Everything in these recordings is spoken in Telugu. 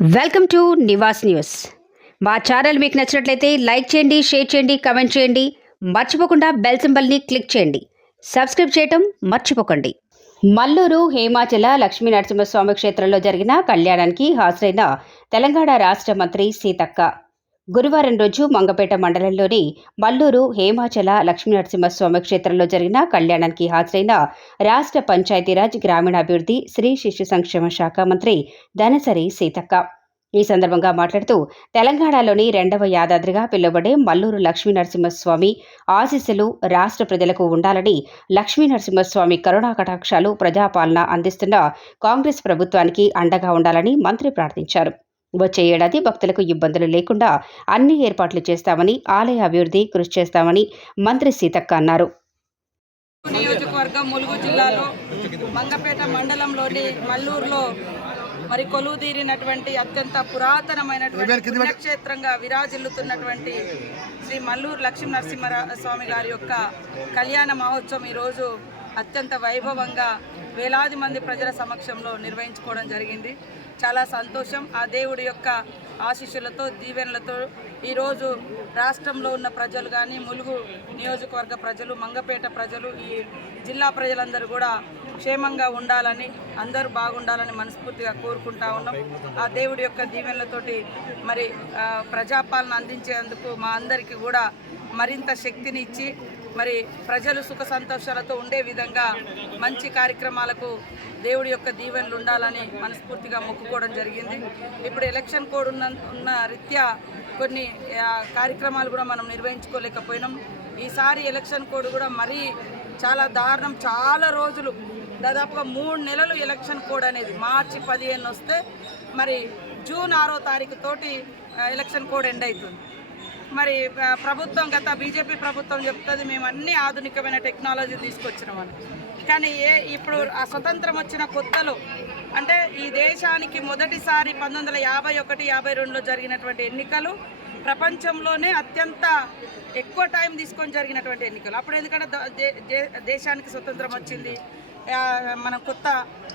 Welcome to Nivas news. మా ఛానల్ మీకు నచ్చినట్లయితే లైక్ చేయండి షేర్ చేయండి కమెంట్ చేయండి. మర్చిపోకుండా బెల్ సింబల్ని క్లిక్ చేయండి. సబ్స్క్రైబ్ చేయటం మర్చిపోకండి. మల్లూరు హేమాచల లక్ష్మీ నరసింహస్వామి క్షేత్రంలో జరిగిన కళ్యాణానికి హాజరైన తెలంగాణ రాష్ట్ర మంత్రి సీతక్క. గురువారం రోజు మంగపేట మండలంలోని మల్లూరు హేమాచల లక్ష్మీనరసింహస్వామి క్షేత్రంలో జరిగిన కళ్యాణానికి హాజరైన రాష్ట్ర పంచాయతీరాజ్ గ్రామీణాభివృద్ధి శ్రీ శిశు సంక్షేమ శాఖ మంత్రి ధనసరి సీతక్క. ఈ సందర్భంగా మాట్లాడుతూ తెలంగాణలోని రెండవ యాదాద్రిగా పిలువబడే మల్లూరు లక్ష్మీనరసింహస్వామి ఆశీస్సులు రాష్ట్ర ప్రజలకు ఉండాలని లక్ష్మీనరసింహస్వామి కరుణా కటాక్షాలు ప్రజాపాలన అందిస్తున్న కాంగ్రెస్ ప్రభుత్వానికి అండగా ఉండాలని మంత్రి ప్రార్థించారు. వచ్చే ఏడాది భక్తులకు ఇబ్బందులు లేకుండా అన్ని ఏర్పాట్లు చేస్తామని ఆలయ అభివృద్ధి కృషి చేస్తామని మంత్రి సీతక్క అన్నారు. నియోజకవర్గం ములుగు జిల్లాలో మంగపేట మండలంలోని మల్లూరులో మరి కొలువుదీరినటువంటి అత్యంత పురాతనమైనటువంటి పుణ్యక్షేత్రంగా విరాజిల్లుతున్నటువంటి శ్రీ మల్లూరు లక్ష్మీ నరసింహ స్వామి గారి యొక్క కళ్యాణ మహోత్సవం ఈరోజు అత్యంత వైభవంగా వేలాది మంది ప్రజల సమక్షంలో నిర్వహించుకోవడం జరిగింది. చాలా సంతోషం. ఆ దేవుడి యొక్క ఆశీస్సులతో దీవెనలతో ఈరోజు రాష్ట్రంలో ఉన్న ప్రజలు కానీ ములుగు నియోజకవర్గ ప్రజలు మంగపేట ప్రజలు ఈ జిల్లా ప్రజలందరూ కూడా క్షేమంగా ఉండాలని అందరూ బాగుండాలని మనస్ఫూర్తిగా కోరుకుంటా ఉన్నాం. ఆ దేవుడి యొక్క దీవెనలతోటి మరి ప్రజాపాలన అందించేందుకు మా అందరికీ కూడా మరింత శక్తిని ఇచ్చి మరి ప్రజలు సుఖ సంతోషాలతో ఉండే విధంగా మంచి కార్యక్రమాలకు దేవుడి యొక్క దీవెనలు ఉండాలని మనస్ఫూర్తిగా మొక్కుకోవడం జరిగింది. ఇప్పుడు ఎలక్షన్ కోడ్ ఉన్న ఉన్న రీత్యా కొన్ని కార్యక్రమాలు కూడా మనం నిర్వహించుకోలేకపోయినాం. ఈసారి ఎలక్షన్ కోడ్ కూడా మరీ చాలా దారుణం. చాలా రోజులు దాదాపుగా మూడు నెలలు ఎలక్షన్ కోడ్ అనేది మార్చి పదిహేను వస్తే మరి జూన్ ఆరో తారీఖు తోటి ఎలక్షన్ కోడ్ ఎండ్ అవుతుంది మరి ప్రభుత్వం గత బీజేపీ ప్రభుత్వం చెప్తుంది మేము అన్ని ఆధునికమైన టెక్నాలజీ తీసుకొచ్చినామని కానీ ఏ ఇప్పుడు ఆ స్వతంత్రం వచ్చిన కొత్తలో అంటే ఈ దేశానికి మొదటిసారి పంతొమ్మిది వందల యాభై ఒకటి యాభై రెండులో జరిగినటువంటి ఎన్నికలు ప్రపంచంలోనే అత్యంత ఎక్కువ టైం తీసుకొని జరిగినటువంటి ఎన్నికలు. అప్పుడు ఎందుకంటే దేశానికి స్వతంత్రం వచ్చింది. మనం కొత్త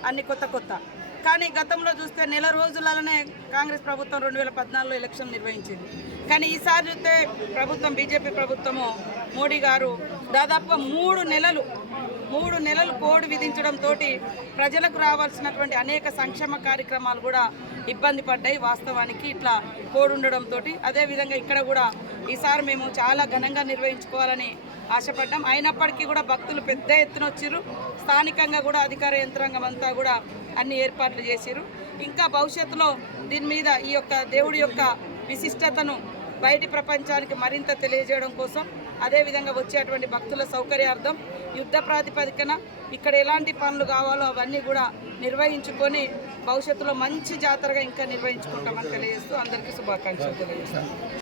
అన్ని కొత్త కొత్త. కానీ గతంలో చూస్తే నెల రోజులలోనే కాంగ్రెస్ ప్రభుత్వం రెండు వేల పద్నాలుగులో ఎలక్షన్ నిర్వహించింది. కానీ ఈసారి చూస్తే ప్రభుత్వం బీజేపీ ప్రభుత్వము మోడీ గారు దాదాపుగా మూడు నెలలు మూడు నెలలు కోడ్ విధించడంతో ప్రజలకు రావాల్సినటువంటి అనేక సంక్షేమ కార్యక్రమాలు కూడా ఇబ్బంది పడ్డాయి వాస్తవానికి ఇట్లా కోడ్ ఉండడంతో అదేవిధంగా ఇక్కడ కూడా ఈసారి మేము చాలా ఘనంగా నిర్వహించుకోవాలని ఆశపడ్డాం. అయినప్పటికీ కూడా భక్తులు పెద్ద ఎత్తున వచ్చారు స్థానికంగా కూడా అధికార యంత్రాంగం అంతా కూడా అన్ని ఏర్పాట్లు చేశారు ఇంకా భవిష్యత్తులో దీని మీద ఈ యొక్క దేవుడి యొక్క విశిష్టతను బయటి ప్రపంచానికి మరింత తెలియజేయడం కోసం అదేవిధంగా వచ్చేటువంటి భక్తుల సౌకర్యార్థం యుద్ధ ప్రాతిపదికన ఇక్కడ ఎలాంటి పనులు కావాలో అవన్నీ కూడా నిర్వహించుకొని భవిష్యత్తులో మంచి జాతరగా ఇంకా నిర్వహించుకుంటామని తెలియజేస్తూ అందరికీ శుభాకాంక్షలు తెలియజేస్తాను.